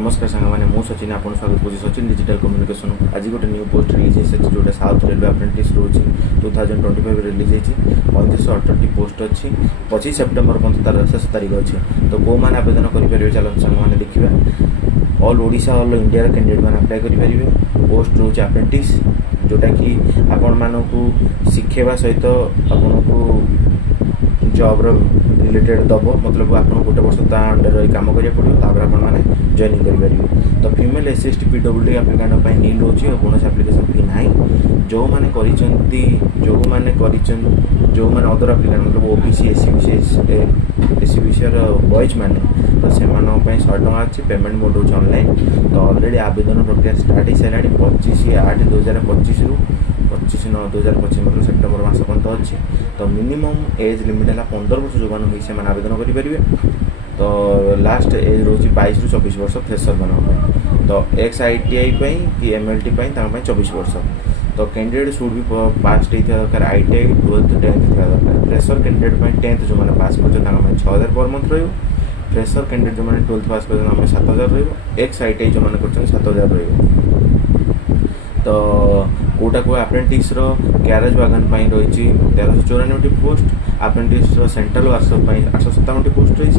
नमस्कार सांग मैंने मु सचिन आपन स्वागत करुँ सचिन डिजिटल कम्युनिकेशन। आज गोटे न्यू पोस्ट रिलीज होती जो साउथ रेलवे अप्रेंटिस रोचे 2025 रिलीज होती 3568 पोस्ट अच्छी 25 सेप्टेम्बर पर्यटन तार शेष तारीख अच्छी। तो कौ मैंने आवेदन करेंगे चलो सांग मैंने देखा all Odisha all India candidate मैंने अप्लाई करेंगे। पोस्ट रोचे अप्रेंटिस जोटा कि आपण मानक शिखेवा सहित आपन को जॉब रिलेटेड दब मतलब आप गोटे वर्ष अंडर रही कम करा पड़ो मैंने जॉइनिंग करेंगे। तो फीमेल SC/ST PWD आप्लिकांट नील रोचे और कौन आप्लिकेसन फी ना जो मैंने जो मैंने अदर आप्लिकांट मतलब OBC SC/BC बॉयज मैंने तो से 100 टଙ୍କା अच्छी पेमेंट मोड हो ऑनलाइन। तो ऑलरेडी आवेदन प्रक्रिया स्टार्ट हो सारे 25/8/2025 रु 25/9/2025 मतलब सेप्टेम्बर मास पर्यंत अच्छी। तो मिनिमम एज लिमिट है 15 वर्ष जो मैंने से आवेदन करेंगे। तो लास्ट एज रोज 22 ରୁ 24 वर्ष फ्रेशर मान। तो एक्स ITI कि MLT 24 वर्ष। तो कैंडिडेट शुड भी पास दरकार ITI 12th 10th थी दरकार। फ्रेशर कैंडिडेट 10th जो मैंने पास कर 6000 पर मंथ रो। फ्रेशर कैंडिडेट जो मैंने 12th पास कर 7000 रो। एक्स ITI जो मैंने कर 7000 रो। तो कोटा को अप्रेंटिस क्यारेज वागन रही 1394 post. Apprentice central workshop 857 post रही।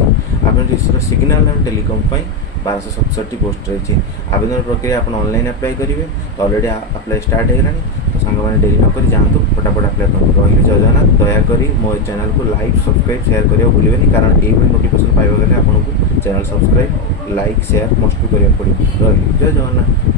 Apprentice signal and telecom 1267 post रही। आवेदन प्रक्रिया आप ऑनलाइन अप्लाई करेंगे। तो ऑलरेडी अप्लाई स्टार्ट होगा। तो सांग मैंने डेरी नक जातु फटाफट अप्लाई कर रही। जय जगन्नाथ। दयाकोरी मो चैनल को लाइक सब्सक्राइब शेयर करने भूलें कारण ये नोटिफिकेशन पाइबा आपको channel subscribe like share must भी करा पड़ो। रही जय जगन्नाथ।